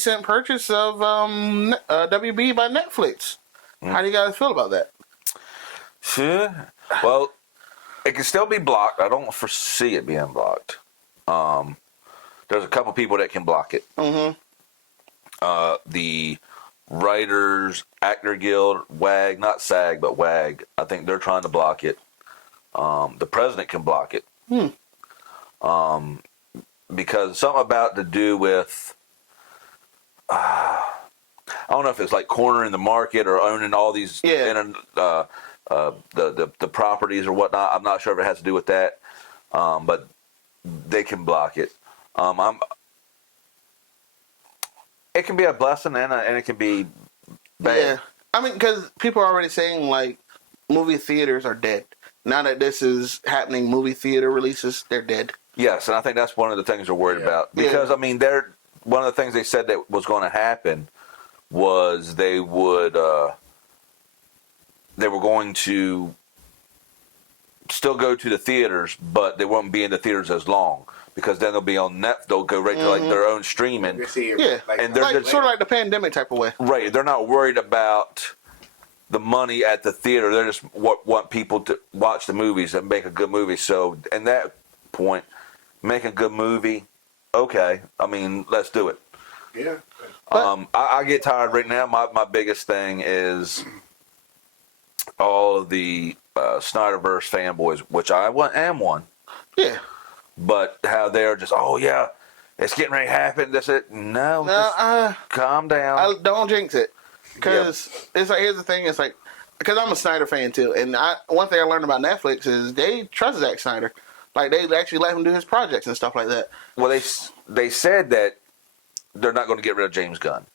recent purchase of WB by Netflix. How do you guys feel about that? Sure. Well, it can still be blocked. I don't foresee it being blocked. There's a couple people that can block it. Mm-hmm. The Writers Actor Guild, WAG, not SAG, but WAG. I think they're trying to block it. The president can block it. Because something about to do with, I don't know if it's like cornering the market or owning all these the properties or whatnot. I'm not sure if it has to do with that, but they can block it. It can be a blessing and it can be bad. Yeah, I mean, because people are already saying like movie theaters are dead. Now that this is happening, movie theater releases, they're dead. Yes, and I think that's one of the things they're worried about. Because, I mean, one of the things they said that was going to happen was they were going to still go to the theaters, but they won't be in the theaters as long. Because then they'll be on they'll go right to like their own streaming. Yeah, and they're like, sort of like the pandemic type of way. Right, they're not worried about the money at the theater. They just want people to watch the movies and make a good movie. So, at that point, make a good movie, okay. I mean, let's do it. Yeah. I get tired right now. My biggest thing is all of the Snyderverse fanboys, which I am one. Yeah. But how they're just, oh yeah, it's getting ready to happen. That's it. No, calm down. Don't jinx it. Because it's like, here's the thing. It's like, because I'm a Snyder fan too, and one thing I learned about Netflix is they trust Zack Snyder. Like they actually let him do his projects and stuff like that. Well, they said that they're not going to get rid of James Gunn.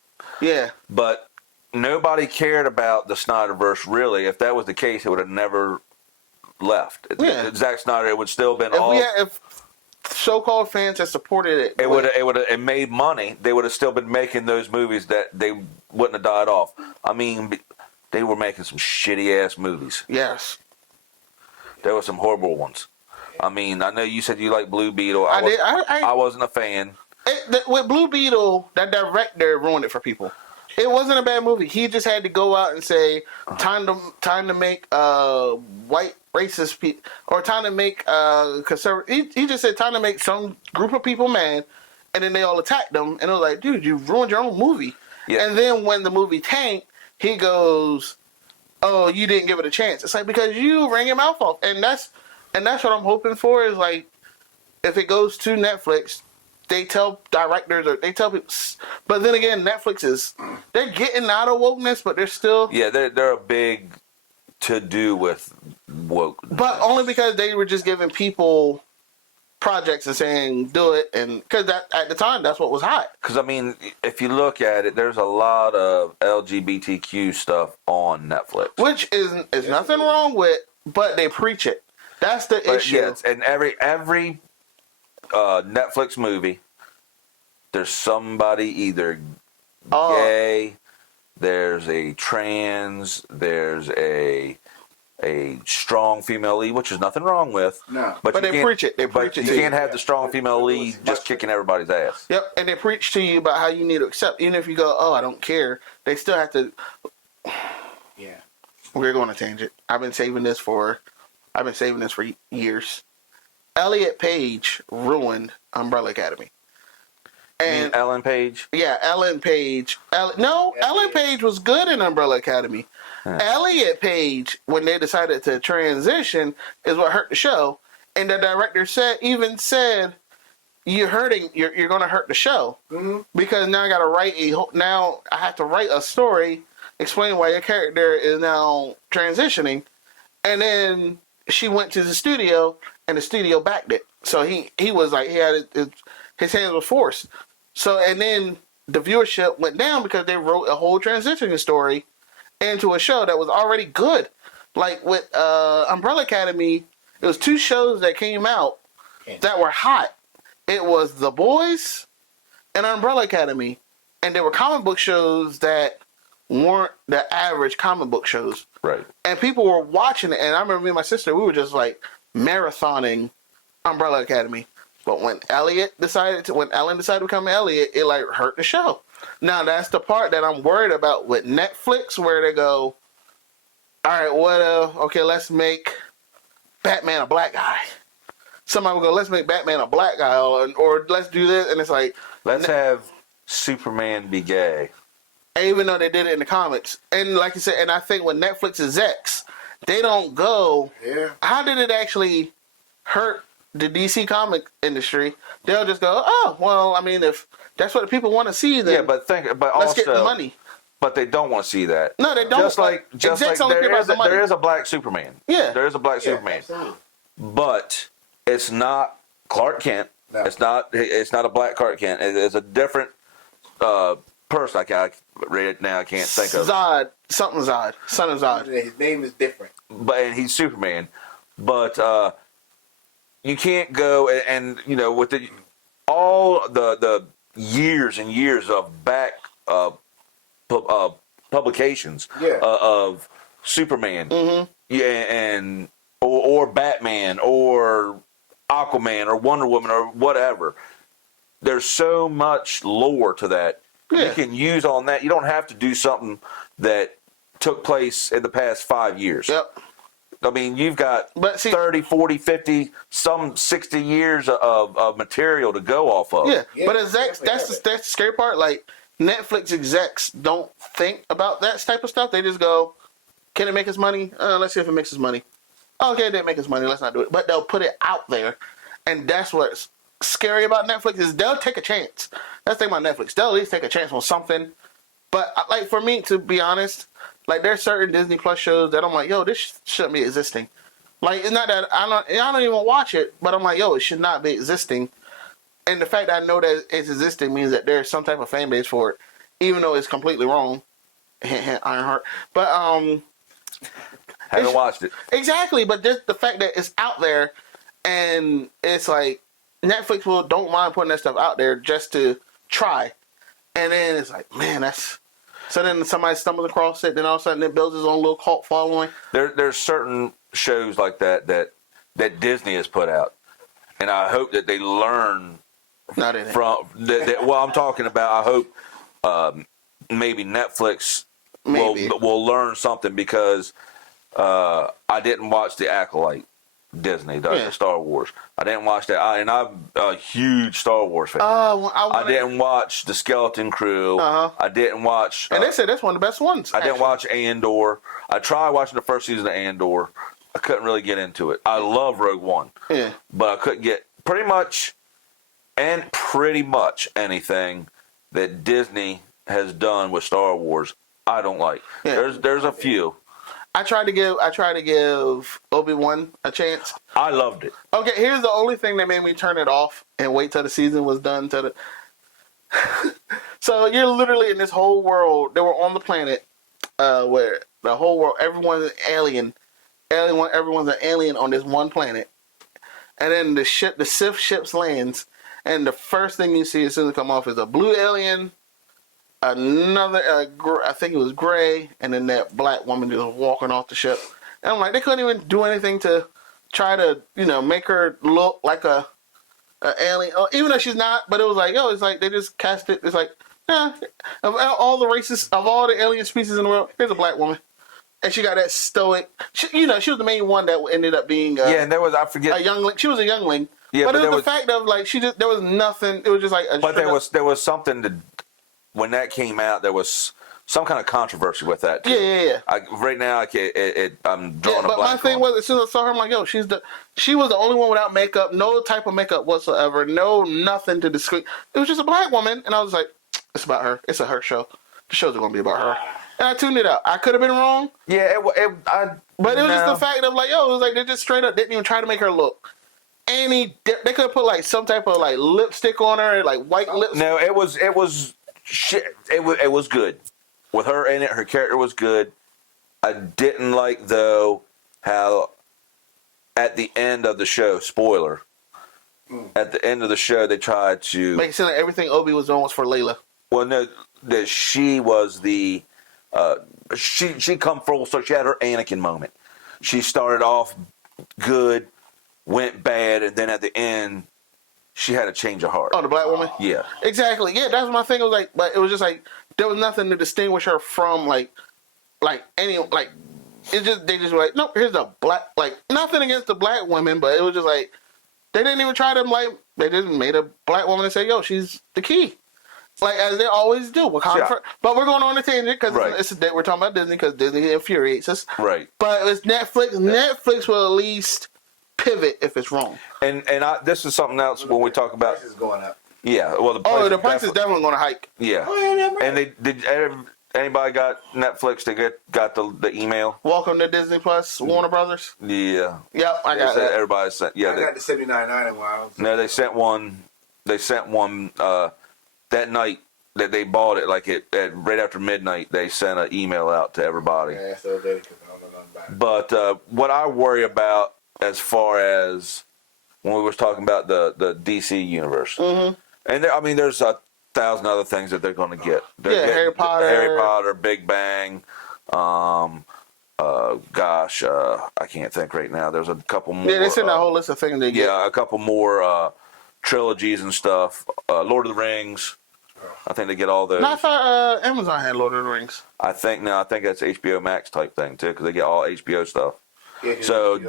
Yeah. But nobody cared about the Snyderverse really. If that was the case, it would have never left. Yeah. Zack Snyder, it would still been if so-called fans had supported it, it would have made money. They would have still been making those movies that they wouldn't have died off. I mean, they were making some shitty ass movies. Yes. There were some horrible ones. I mean, I know you said you like Blue Beetle. I wasn't a fan. With Blue Beetle, that director ruined it for people. It wasn't a bad movie. He just had to go out and say, time to make white racist people, or time to make conservative. He just said time to make some group of people mad, and then they all attacked him. And it was like, dude, you ruined your own movie. Yeah. And then when the movie tanked, he goes, oh, you didn't give it a chance. It's like, because you ran your mouth off. And that's what I'm hoping for, is like, if it goes to Netflix, they tell directors or they tell people. But then again, Netflix they're getting out of wokeness, but they're still. Yeah, they're a big to do with woke. But only because they were just giving people projects and saying do it, and because at the time that's what was hot. Because I mean, if you look at it, there's a lot of LGBTQ stuff on Netflix, which is nothing wrong with, but they preach it. That's the issue. Yes, and every Netflix movie, there's somebody either gay, there's a trans, there's a strong female lead, which is nothing wrong with. No, but they preach it. They preach it. You can't have the strong female lead just kicking everybody's ass. Yep, and they preach to you about how you need to accept. Even if you go, oh, I don't care, they still have to. Yeah, we're going to tangent. I've been saving this for years. Elliot Page ruined Umbrella Academy. And Ellen Page? Yeah, Ellen Page. Ellen Page was good in Umbrella Academy. Huh. Elliot Page, when they decided to transition, is what hurt the show. And the director said, you're going to hurt the show. Mm-hmm. Because now I have to write a story explaining why your character is now transitioning. And then she went to the studio, and the studio backed it. So he was like, his hands were forced. So, and then the viewership went down because they wrote a whole transitioning story into a show that was already good. Like with Umbrella Academy, it was 2 shows that came out that were hot. It was The Boys and Umbrella Academy. And there were comic book shows that weren't the average comic book shows. Right. And people were watching it. And I remember me and my sister, we were just like marathoning Umbrella Academy. But when Ellen decided to become Elliot, it like hurt the show. Now that's the part that I'm worried about with Netflix, where they go, all right, what? Okay, let's make Batman a black guy. Somebody will go, let's make Batman a black guy, or let's do this, and it's like, let's have Superman be gay. even though they did it in the comics, and like you said, and I think with Netflix is X, they don't go, how did it actually hurt the DC comic industry? They'll just go, oh, well, I mean, if that's what the people want to see, then but let's also get the money. But they don't want to see that. No, they don't. Just like there is a black Superman. Yeah, there is a black Superman, but it's not Clark Kent. No. It's not a black Clark Kent. It's a different person. Right now I can't think of Zod. Something Zod. Son of Zod. His name is different. And he's Superman. But you can't go and with all the years and years of back publications of Superman, and or Batman or Aquaman or Wonder Woman or whatever. There's so much lore to that. You can use on that. You don't have to do something that took place in the past 5 years. Yep. I mean, you've got 30, 40, 50, some 60 years of material to go off of. Yeah, but that's the scary part. Like, Netflix execs don't think about that type of stuff. They just go, can it make us money? Let's see if it makes us money. Okay, it didn't make us money. Let's not do it. But they'll put it out there. And that's what's scary about Netflix is they'll take a chance. That's the thing about Netflix. They'll at least take a chance on something. But, like, for me, to be honest, like, there's certain Disney Plus shows that I'm like, yo, this shouldn't be existing. Like, it's not that I don't even watch it, but I'm like, yo, it should not be existing. And the fact that I know that it's existing means that there's some type of fan base for it, even though it's completely wrong. Ironheart. But, haven't watched it. Exactly, but just the fact that it's out there, and it's like, Netflix don't mind putting that stuff out there just to try. And then it's like, man, that's... So then somebody stumbles across it, then all of a sudden it builds its own little cult following. There's certain shows like that Disney has put out, and I hope that they learn from that. Well, I'm talking about. I hope maybe Netflix will learn something, because I didn't watch The Acolyte. Disney, the Star Wars. I didn't watch that, and I'm a huge Star Wars fan. I didn't watch The Skeleton Crew. I didn't watch. And they said that's one of the best ones. I didn't watch Andor. I tried watching the first season of Andor. I couldn't really get into it. I love Rogue One. Yeah. But I couldn't get pretty much anything that Disney has done with Star Wars. I don't like. Yeah. There's a few. I tried to give Obi-Wan a chance. I loved it. Okay, here's the only thing that made me turn it off and wait till the season was done. So you're literally in this whole world. They were on the planet where the whole world, everyone's an alien. Everyone's an alien on this one planet. And then the Sith ships lands, and the first thing you see as soon as it come off is a blue alien, another, I think it was gray, and then that black woman just walking off the ship. And I'm like, they couldn't even do anything to try to, make her look like a alien, even though she's not. But it was like, it's like they just cast it. It's like, of all the races, of all the alien species in the world, here's a black woman, and she got that stoic. She was the main one that ended up being. And there was, I forget, a youngling. She was a youngling. Yeah, but it was the fact of like there was nothing. It was just like. But there was something to. When that came out, there was some kind of controversy with that too. Yeah. Right now, I'm drawing a blank. But my thing was, as soon as I saw her, I'm like, yo, she was the only one without makeup, no type of makeup whatsoever, no nothing to discreet. It was just a black woman, and I was like, it's about her. It's a her show. The show's going to be about her. And I tuned it out. I could have been wrong. Yeah, but it was just the fact of like, it was like they just straight up didn't even try to make her look. They could have put like some type of like lipstick on her, like white lipstick. No, it was. Shit, it was good. With her in it, her character was good. I didn't like, though, how at the end of the show, spoiler, at the end of the show, they tried to... Make it seem like everything Obi was doing was for Layla. Well, no, that she was the... she come full, so she had her Anakin moment. She started off good, went bad, and then at the end, she had a change of heart. Oh, the black woman. Yeah, exactly. Yeah, that's my thing. It was like, but it was just like there was nothing to distinguish her from like any like. It's just they just were like, nope. Here's the black. Like nothing against the black women, but it was just like they didn't even try to like. They just made a black woman and say, yo, she's the key. Like as they always do. But we're going on a tangent because we're talking about Disney because Disney infuriates us. Right. But it's Netflix. Netflix will at least pivot if it's wrong. And this is something else when we talk about. Price is going up. Yeah. Well, the price is definitely going to hike. Yeah. Oh, yeah, and they did. Anybody got Netflix? They got the email. Welcome to Disney Plus, Warner Brothers. Yeah. Yep, I got that. Everybody sent. Yeah. I got the $79.99 in a while. No, they sent one. They sent one that night that they bought it. Like at right after midnight, they sent an email out to everybody. Yeah, so they because I don't know nothing about it. But what I worry about as far as when we was talking about the DC universe, and there's 1,000 other things that they're going to get. Harry Potter, Big Bang. I can't think right now. There's a couple more. Yeah, they sent a whole list of things they get. Yeah, a couple more trilogies and stuff. Lord of the Rings. I think they get all those. No, I thought Amazon had Lord of the Rings. I think that's HBO Max type thing too, because they get all HBO stuff. Yeah, So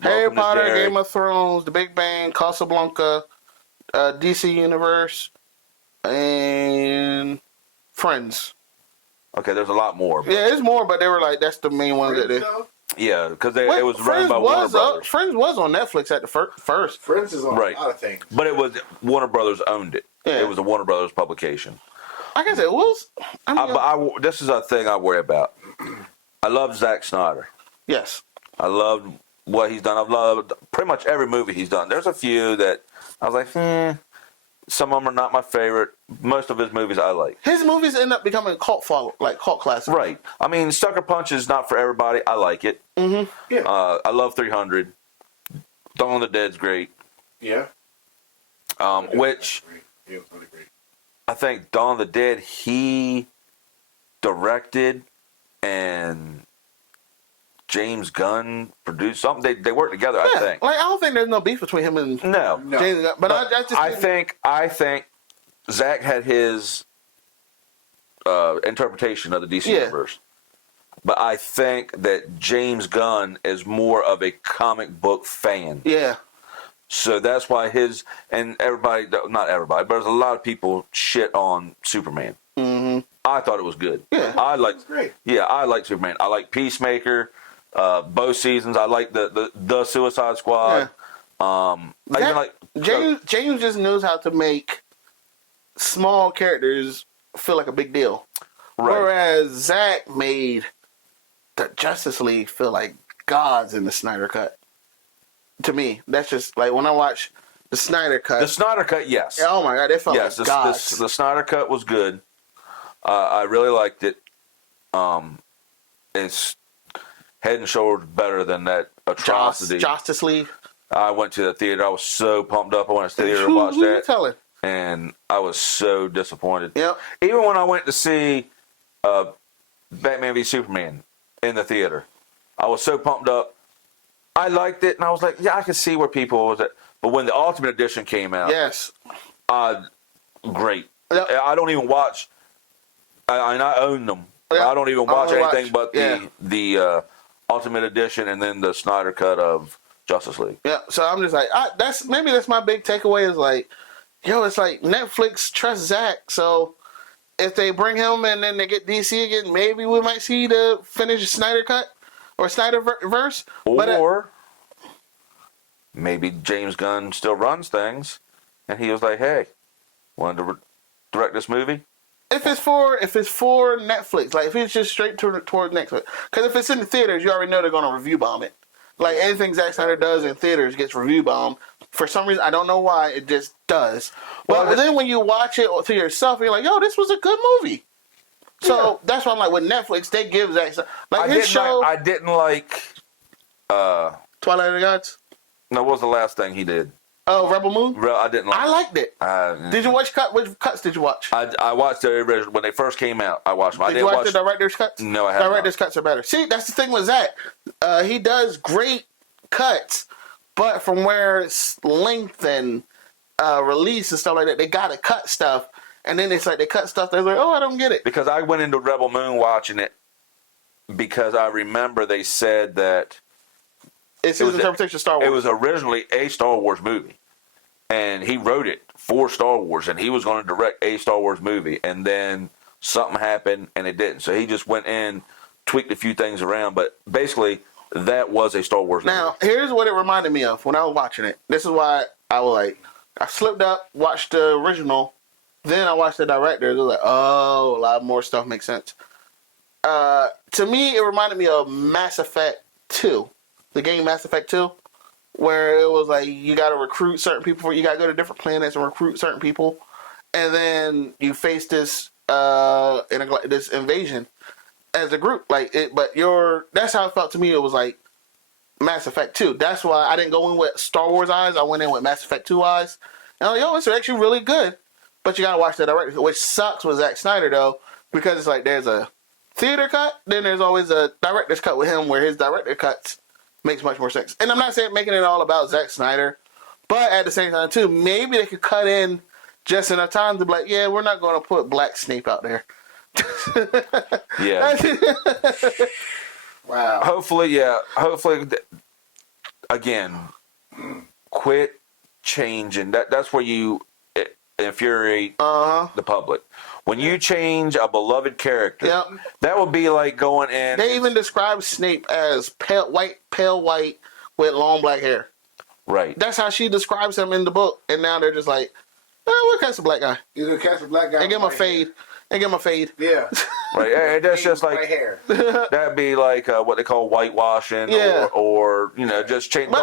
Harry Potter, Game of Thrones, The Big Bang, Casablanca, DC Universe, and Friends. Okay, there's a lot more. Yeah, there's more, but they were like, that's the main ones that they. Yeah, because it was run by Warner Brothers. Friends was on Netflix at the first. Friends is on a lot of things. But it was Warner Brothers owned it. Yeah. It was a Warner Brothers publication. Like I said, it was. This is a thing I worry about. I love Zack Snyder. Yes. I love what he's done. I've loved pretty much every movie he's done. There's a few that I was like, some of them are not my favorite. Most of his movies I like. His movies end up becoming cult classics. Right. I mean, Sucker Punch is not for everybody. I like it. Mm-hmm. Yeah. I love 300. Dawn of the Dead's great. Yeah. Which it was really great. I think Dawn of the Dead he directed and James Gunn produced something. They work together. I think. Like I don't think there's no beef between him and no. James Gunn. But I think Zack had his interpretation of the DC universe. But I think that James Gunn is more of a comic book fan. Yeah. So that's why and everybody, not everybody, but there's a lot of people shit on Superman. Mm-hmm. I thought it was good. Yeah. I like Superman. I like Peacemaker, both seasons. I like the Suicide Squad. Yeah. James just knows how to make small characters feel like a big deal. Right. Whereas Zack made the Justice League feel like gods in the Snyder Cut. To me, that's just like when I watch the Snyder Cut. The Snyder Cut, yes. Oh my God, they felt like gods. The Snyder Cut was good. I really liked it. It's head and shoulders better than that atrocity. Justice League. I went to the theater. I was so pumped up. I went to the theater to watch that. You telling? And I was so disappointed. Yep. Even when I went to see Batman v Superman in the theater, I was so pumped up. I liked it, and I was like, yeah, I can see where people was at. But when the Ultimate Edition came out, yes, great. Yep. I don't even watch. I own them. Yep. I don't even watch anything but the Ultimate Edition and then the Snyder Cut of Justice League. Yeah, so I'm just like, that's my big takeaway is like, yo, it's like Netflix trusts Zack, so if they bring him and then they get DC again, maybe we might see the finished Snyder Cut or Snyderverse. Or maybe James Gunn still runs things, and he was like, hey, wanted to direct this movie? If it's for Netflix, like if it's just straight toward Netflix, because if it's in the theaters, you already know they're going to review bomb it. Like anything Zack Snyder does in theaters gets review bombed. For some reason, I don't know why, it just does. But then when you watch it to yourself, you're like, yo, this was a good movie. So that's why I'm like, with Netflix, they give Zack Snyder. Like his show. I didn't like. Twilight of the Gods? No, what was the last thing he did? Oh, Rebel Moon? I didn't like. I liked it. Did you watch which cuts did you watch? I watched the original when they first came out. I watched them. Did you watch the director's cuts? No, I haven't. Director's cuts are better. See, that's the thing with Zack. He does great cuts, But from where it's length and release and stuff like that, they got to cut stuff. And then it's like they cut stuff. They're like, oh, I don't get it. Because I went into Rebel Moon watching it because I remember they said that it's his interpretation of Star Wars. It was originally a Star Wars movie. And he wrote it for Star Wars, and he was going to direct a Star Wars movie. And then something happened, and it didn't. So he just went in, tweaked a few things around. But basically, that was a Star Wars movie. Now, here's what it reminded me of when I was watching it. This is why I was like, I slipped up, watched the original, then I watched the director. It was like, oh, a lot more stuff makes sense. To me, it reminded me of Mass Effect 2, the game Mass Effect 2. Where it was like you got to recruit certain people, you got to go to different planets and recruit certain people, and then you face this this invasion as a group. Like it, but that's how it felt to me. It was like Mass Effect 2. That's why I didn't go in with Star Wars eyes. I went in with Mass Effect 2 eyes. And I'm like, yo, it's actually really good. But you got to watch the director, which sucks with Zack Snyder though, because it's like there's a theater cut, then there's always a director's cut with him, where his director cuts makes much more sense. And I'm not saying making it all about Zack Snyder, but at the same time too, maybe they could cut in just enough time to be like, yeah, we're not going to put Black Snape out there. Yeah. Wow. Hopefully, again, quit changing. That's where you infuriate the public. When you change a beloved character, that would be like going in. They even describe Snape as pale white with long black hair. Right. That's how she describes him in the book. And now they're just like, oh, we'll cast a black guy. You're going to cast a black guy. And give him a fade. Yeah. Right. And that's just like, right hair. That'd be like what they call whitewashing, or just change.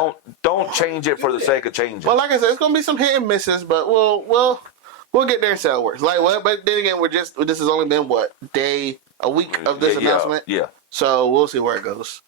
Don't change it for the sake of changing. Well, like I said, it's gonna be some hit and misses, but we'll get there and see how it works. Like what? But then again, this has only been a week of this announcement. Yeah. So we'll see where it goes.